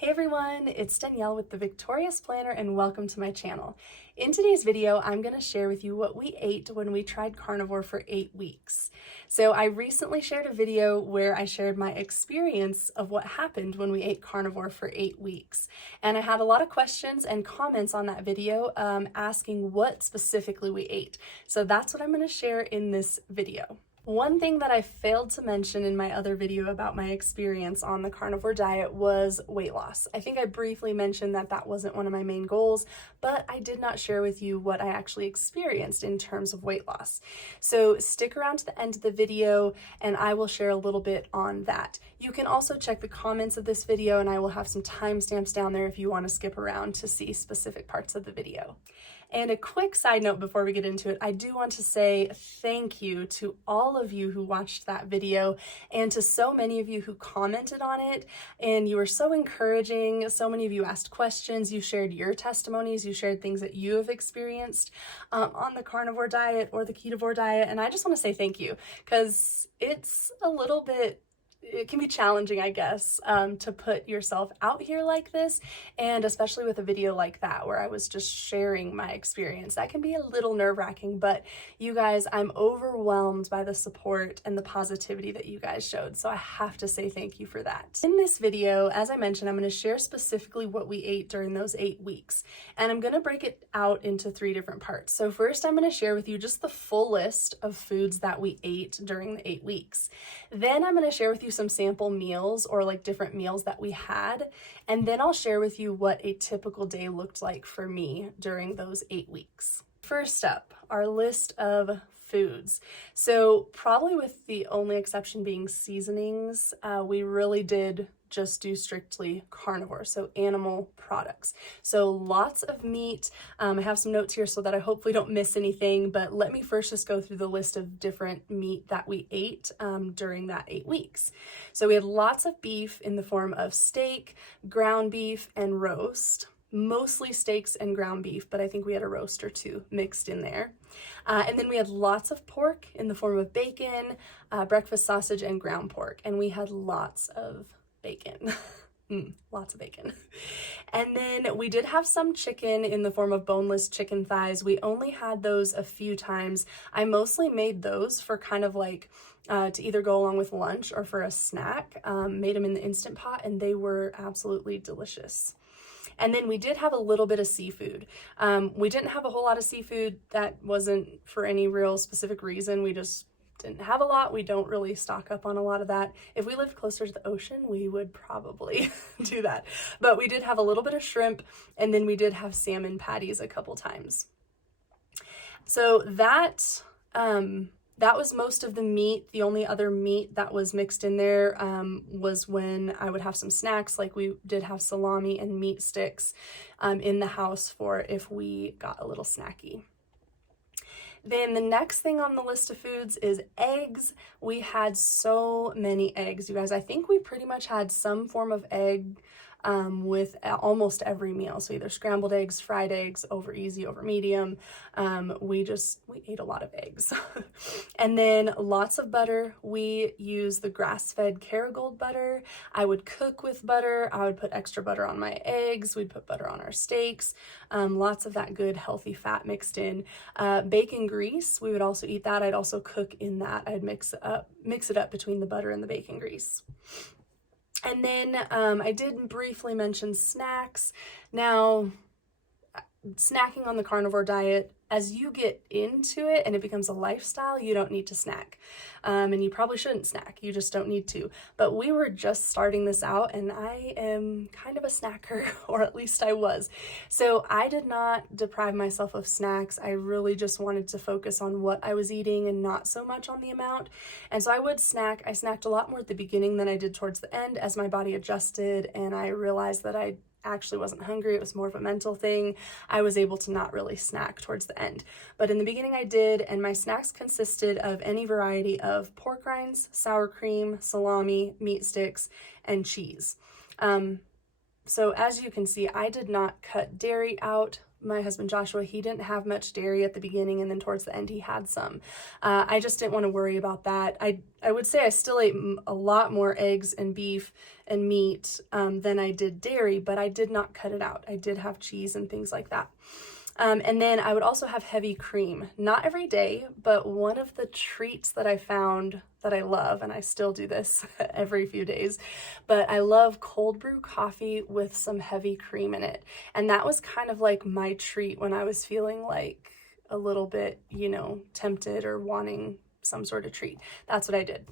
Hey everyone, it's Danielle with the Victorious Planner and welcome to my channel. In today's video, I'm going to share with you what we ate when we tried carnivore for 8 weeks. So I recently shared a video where I shared my experience of what happened when we ate carnivore for 8 weeks. And I had a lot of questions and comments on that video asking what specifically we ate. So that's what I'm going to share in this video. One thing that I failed to mention in my other video about my experience on the carnivore diet was weight loss. I think I briefly mentioned that that wasn't one of my main goals, but I did not share with you what I actually experienced in terms of weight loss. So stick around to the end of the video and I will share a little bit on that. You can also check the comments of this video and I will have some timestamps down there if you want to skip around to see specific parts of the video. And a quick side note before we get into it, I do want to say thank you to all of you who watched that video and to so many of you who commented on it. And you were so encouraging. So many of you asked questions. You shared your testimonies. You shared things that you have experienced on the carnivore diet or the ketovore diet. And I just want to say thank you because it's a little bit it can be challenging, I guess, to put yourself out here like this, and especially with a video like that where I was just sharing my experience. That can be a little nerve-wracking, but you guys, I'm overwhelmed by the support and the positivity that you guys showed, so I have to say thank you for that. In this video, as I mentioned, I'm going to share specifically what we ate during those 8 weeks, and I'm going to break it out into 3 different parts. So first, I'm going to share with you just the full list of foods that we ate during the 8 weeks. Then I'm going to share with you some sample meals or like different meals that we had. And then I'll share with you what a typical day looked like for me during those 8 weeks. First up, our list of foods. So probably with the only exception being seasonings, we really did just do strictly carnivore, so animal products. So lots of meat. I have some notes here so that I hopefully don't miss anything, but let me first just go through the list of different meat that we ate during that 8 weeks. So we had lots of beef in the form of steak, ground beef, and roast. Mostly steaks and ground beef, but I think we had a roast or 2 mixed in there. And then we had lots of pork in the form of bacon, breakfast sausage, and ground pork. And we had lots of bacon. Lots of bacon. And then we did have some chicken in the form of boneless chicken thighs. We only had those a few times. I mostly made those for kind of like to either go along with lunch or for a snack. Made them in the Instant Pot and they were absolutely delicious. And then we did have a little bit of seafood. We didn't have a whole lot of seafood. That wasn't for any real specific reason. We just didn't have a lot. We don't really stock up on a lot of that. If we lived closer to the ocean, we would probably do that. But we did have a little bit of shrimp, and then we did have salmon patties a couple times. So that was most of the meat. The only other meat that was mixed in there was when I would have some snacks, like we did have salami and meat sticks in the house for if we got a little snacky. Then the next thing on the list of foods is eggs. We had so many eggs, you guys. I think we pretty much had some form of egg with almost every meal. So either scrambled eggs, fried eggs, over easy, over medium. We ate a lot of eggs. And then lots of butter. We use the grass-fed Kerrygold butter. I would cook with butter. I would put extra butter on my eggs. We'd put butter on our steaks. Lots of that good healthy fat mixed in. Bacon grease, we would also eat that. I'd also cook in that. I'd mix it up between the butter and the bacon grease. And then I did briefly mention snacks. Now, snacking on the carnivore diet, as you get into it and it becomes a lifestyle, you don't need to snack. And you probably shouldn't snack. You just don't need to. But we were just starting this out and I am kind of a snacker, or at least I was. So I did not deprive myself of snacks. I really just wanted to focus on what I was eating and not so much on the amount. And so I would snack. I snacked a lot more at the beginning than I did towards the end as my body adjusted and I realized that I actually wasn't hungry. It was more of a mental thing. I was able to not really snack towards the end. But in the beginning I did, and my snacks consisted of any variety of pork rinds, sour cream, salami, meat sticks, and cheese. So as you can see, I did not cut dairy out my husband Joshua, he didn't have much dairy at the beginning, and then towards the end he had some. I just didn't want to worry about that. I would say I still ate a lot more eggs and beef and meat than I did dairy, but I did not cut it out. I did have cheese and things like that. And then I would also have heavy cream, not every day, but one of the treats that I found that I love, and I still do this every few days, but I love cold brew coffee with some heavy cream in it. And that was kind of like my treat when I was feeling like a little bit, you know, tempted or wanting some sort of treat. That's what I did.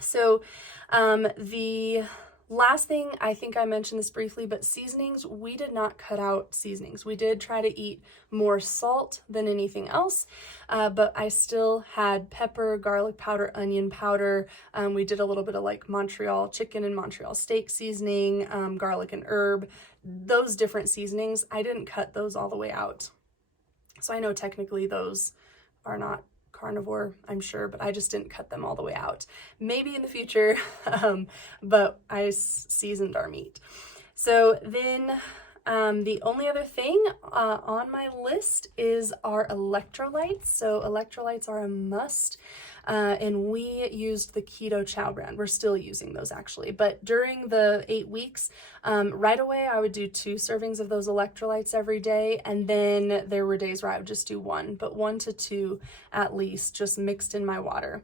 So the last thing, I think I mentioned this briefly, but seasonings, we did not cut out seasonings. We did try to eat more salt than anything else, but I still had pepper, garlic powder, onion powder. We did a little bit of like Montreal chicken and Montreal steak seasoning, garlic and herb, those different seasonings. I didn't cut those all the way out. So I know technically those are not carnivore, I'm sure, but I just didn't cut them all the way out. Maybe in the future, but I seasoned our meat. So then the only other thing on my list is our electrolytes. So electrolytes are a must, and we used the Keto Chow brand. We're still using those actually, but during the 8 weeks, right away I would do 2 servings of those electrolytes every day, and then there were days where I would just do 1, but 1 to 2 at least, just mixed in my water.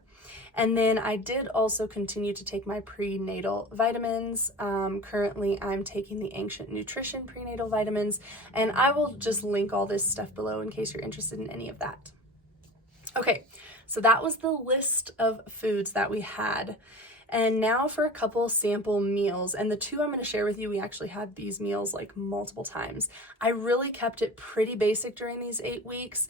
And then I did also continue to take my prenatal vitamins. Currently, I'm taking the Ancient Nutrition prenatal vitamins, and I will just link all this stuff below in case you're interested in any of that. Okay, so that was the list of foods that we had. And now for a couple sample meals. And the 2 I'm going to share with you, we actually had these meals like multiple times. I really kept it pretty basic during these 8 weeks.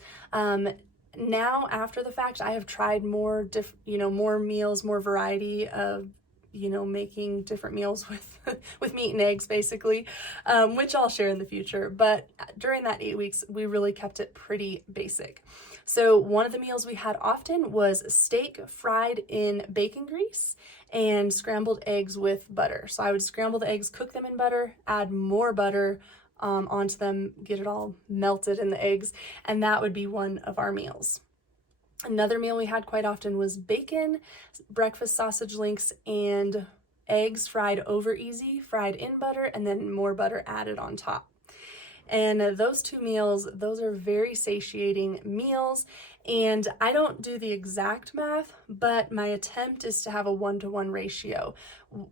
Now, after the fact, I have tried more more meals, more variety of, making different meals with meat and eggs, basically, which I'll share in the future. But during that 8 weeks, we really kept it pretty basic. So one of the meals we had often was steak fried in bacon grease and scrambled eggs with butter. So I would scramble the eggs, cook them in butter, add more butter onto them, get it all melted in the eggs, and that would be one of our meals. Another meal we had quite often was bacon, breakfast sausage links, and eggs fried over easy, fried in butter, and then more butter added on top. And those 2 meals, those are very satiating meals, and I don't do the exact math, but my attempt is to have a 1-to-1 ratio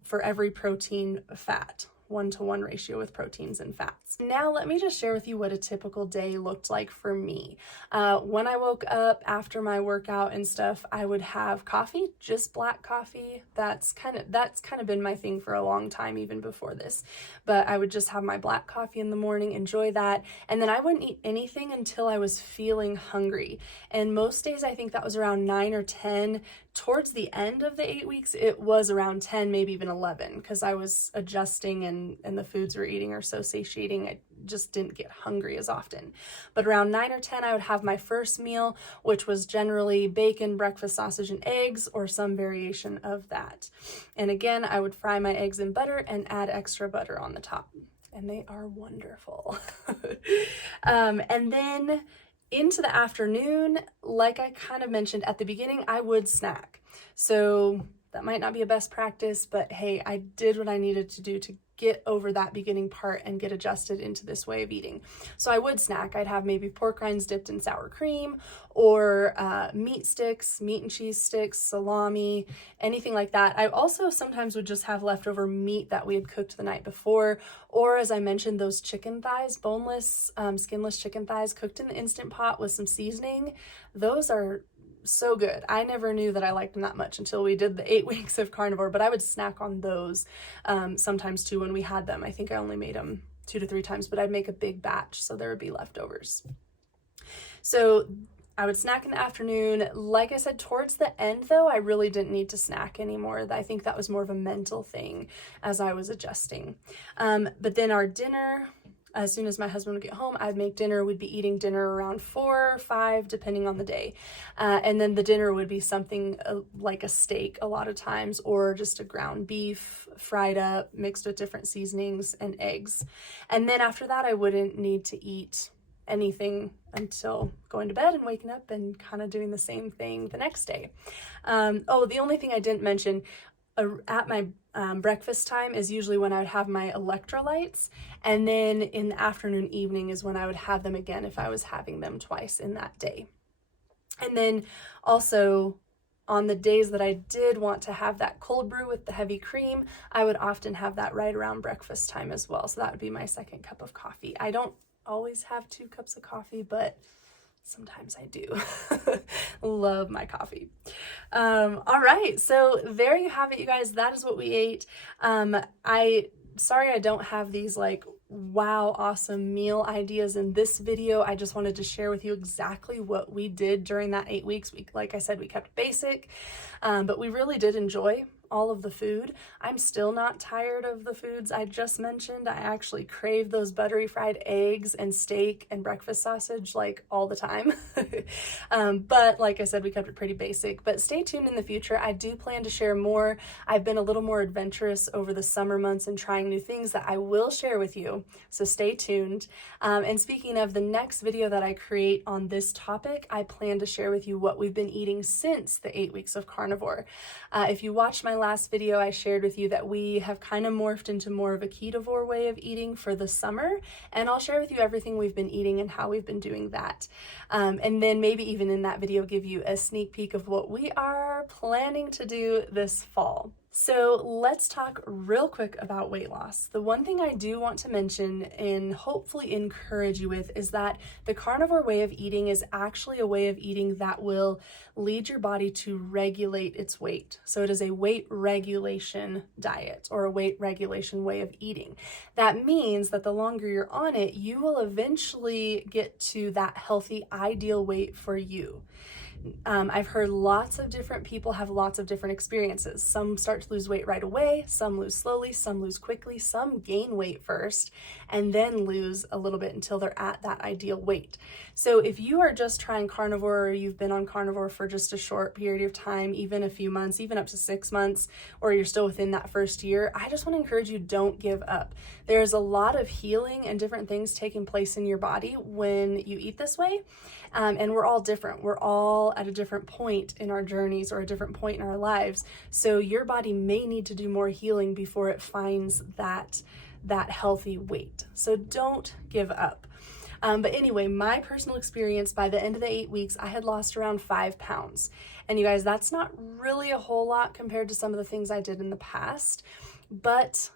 for every protein fat. 1-to-1 ratio with proteins and fats. Now let me just share with you what a typical day looked like for me. When I woke up after my workout and stuff, I would have coffee, just black coffee. That's kind of been my thing for a long time, even before this. But I would just have my black coffee in the morning, enjoy that, and then I wouldn't eat anything until I was feeling hungry. And most days I think that was around 9 or 10. Towards the end of the 8 weeks, it was around 10, maybe even 11, because I was adjusting and the foods we're eating are so satiating, I just didn't get hungry as often. But around 9 or 10, I would have my first meal, which was generally bacon, breakfast sausage, and eggs, or some variation of that. And again, I would fry my eggs in butter and add extra butter on the top. And they are wonderful. And then into the afternoon, like I kind of mentioned at the beginning, I would snack. So that might not be a best practice, but hey, I did what I needed to do to get over that beginning part and get adjusted into this way of eating. So I would snack. I'd have maybe pork rinds dipped in sour cream, or meat sticks, meat and cheese sticks, salami, anything like that. I also sometimes would just have leftover meat that we had cooked the night before, or as I mentioned, those chicken thighs, boneless, skinless chicken thighs cooked in the Instant Pot with some seasoning. Those are so good. I never knew that I liked them that much until we did the 8 weeks of carnivore, but I would snack on those sometimes too when we had them. I think I only made them 2 to 3 times, but I'd make a big batch, so there would be leftovers. So I would snack in the afternoon. Like I said, towards the end though, I really didn't need to snack anymore. I think that was more of a mental thing as I was adjusting. But then our dinner, as soon as my husband would get home, I'd make dinner. We'd be eating dinner around 4 or 5, depending on the day. And then the dinner would be something like a steak a lot of times, or just a ground beef, fried up, mixed with different seasonings and eggs. And then after that, I wouldn't need to eat anything until going to bed and waking up and kind of doing the same thing the next day. Oh, the only thing I didn't mention, at my breakfast time is usually when I would have my electrolytes, and then in the afternoon, evening is when I would have them again if I was having them twice in that day. And then also on the days that I did want to have that cold brew with the heavy cream, I would often have that right around breakfast time as well. So that would be my second cup of coffee. I don't always have 2 cups of coffee, but sometimes I do. Love my coffee. All right, so there you have it, you guys. That is what we ate. Sorry I don't have these like wow awesome meal ideas in this video. I just wanted to share with you exactly what we did during that 8 weeks. Like I said, we kept basic, but we really did enjoy all of the food. I'm still not tired of the foods I just mentioned. I actually crave those buttery fried eggs and steak and breakfast sausage like all the time. But like I said, we kept it pretty basic. But stay tuned in the future. I do plan to share more. I've been a little more adventurous over the summer months and trying new things that I will share with you. So stay tuned. And speaking of the next video that I create on this topic, I plan to share with you what we've been eating since the 8 weeks of carnivore. If you watched my last video, I shared with you that we have kind of morphed into more of a ketovore way of eating for the summer, and I'll share with you everything we've been eating and how we've been doing that. And then maybe even in that video give you a sneak peek of what we are planning to do this fall. So let's talk real quick about weight loss. The one thing I do want to mention and hopefully encourage you with is that the carnivore way of eating is actually a way of eating that will lead your body to regulate its weight. So it is a weight regulation diet or a weight regulation way of eating. That means that the longer you're on it, you will eventually get to that healthy, ideal weight for you. I've heard lots of different people have lots of different experiences. Some start to lose weight right away, some lose slowly, some lose quickly, some gain weight first, and then lose a little bit until they're at that ideal weight. So if you are just trying carnivore, or you've been on carnivore for just a short period of time, even a few months, even up to 6 months, or you're still within that first year, I just want to encourage you, don't give up. There's a lot of healing and different things taking place in your body when you eat this way. And we're all different. We're all at a different point in our journeys or a different point in our lives. So your body may need to do more healing before it finds that healthy weight. So don't give up. But anyway, my personal experience, by the end of the 8 weeks, I had lost around 5 pounds. And you guys, that's not really a whole lot compared to some of the things I did in the past, but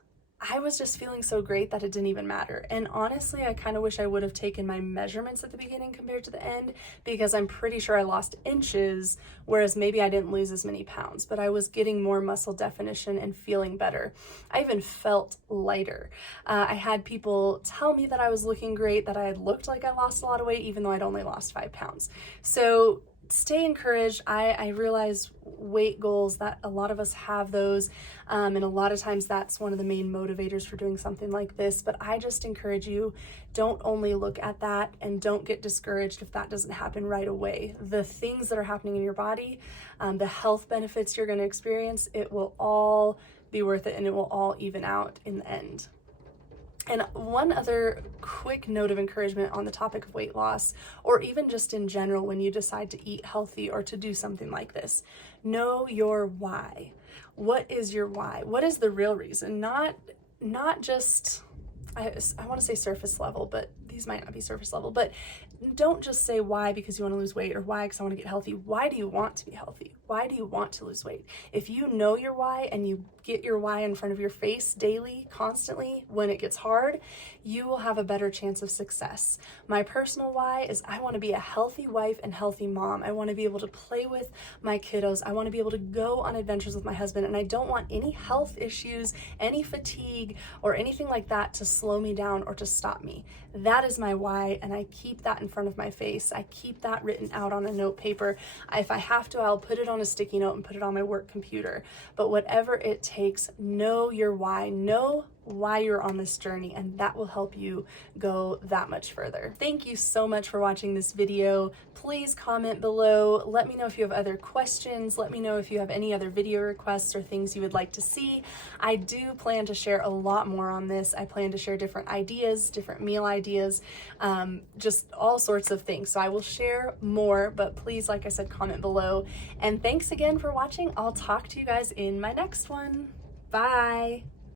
I was just feeling so great that it didn't even matter. And honestly, I kind of wish I would have taken my measurements at the beginning compared to the end, because I'm pretty sure I lost inches, whereas maybe I didn't lose as many pounds, but I was getting more muscle definition and feeling better. I even felt lighter. I had people tell me that I was looking great, that I had looked like I lost a lot of weight, even though I'd only lost 5 pounds. So stay encouraged. I realize weight goals, that a lot of us have those, and a lot of times that's one of the main motivators for doing something like this. But I just encourage you, don't only look at that and don't get discouraged if that doesn't happen right away. The things that are happening in your body, the health benefits you're going to experience, it will all be worth it, and it will all even out in the end. And one other quick note of encouragement on the topic of weight loss, or even just in general when you decide to eat healthy or to do something like this, know your why. What is your why? What is the real reason? Not just, I want to say surface level, but these might not be surface level, but don't just say why because you want to lose weight, or why because I want to get healthy. Why do you want to be healthy? Why do you want to lose weight? If you know your why and you get your why in front of your face daily, constantly, when it gets hard, you will have a better chance of success. My personal why is I want to be a healthy wife and healthy mom. I want to be able to play with my kiddos. I want to be able to go on adventures with my husband, and I don't want any health issues, any fatigue, or anything like that to slow me down or to stop me. That is my why, and I keep that in front of my face. I keep that written out on a note paper. If I have to, I'll put it on a sticky note and put it on my work computer. But whatever it takes, know your why. Know why you're on this journey, and that will help you go that much further. Thank you so much for watching this video. Please comment below. Let me know if you have other questions. Let me know if you have any other video requests or things you would like to see. I do plan to share a lot more on this. I plan to share different ideas, different meal ideas, just all sorts of things. So I will share more, but please, like I said, comment below. And thanks again for watching. I'll talk to you guys in my next one. Bye.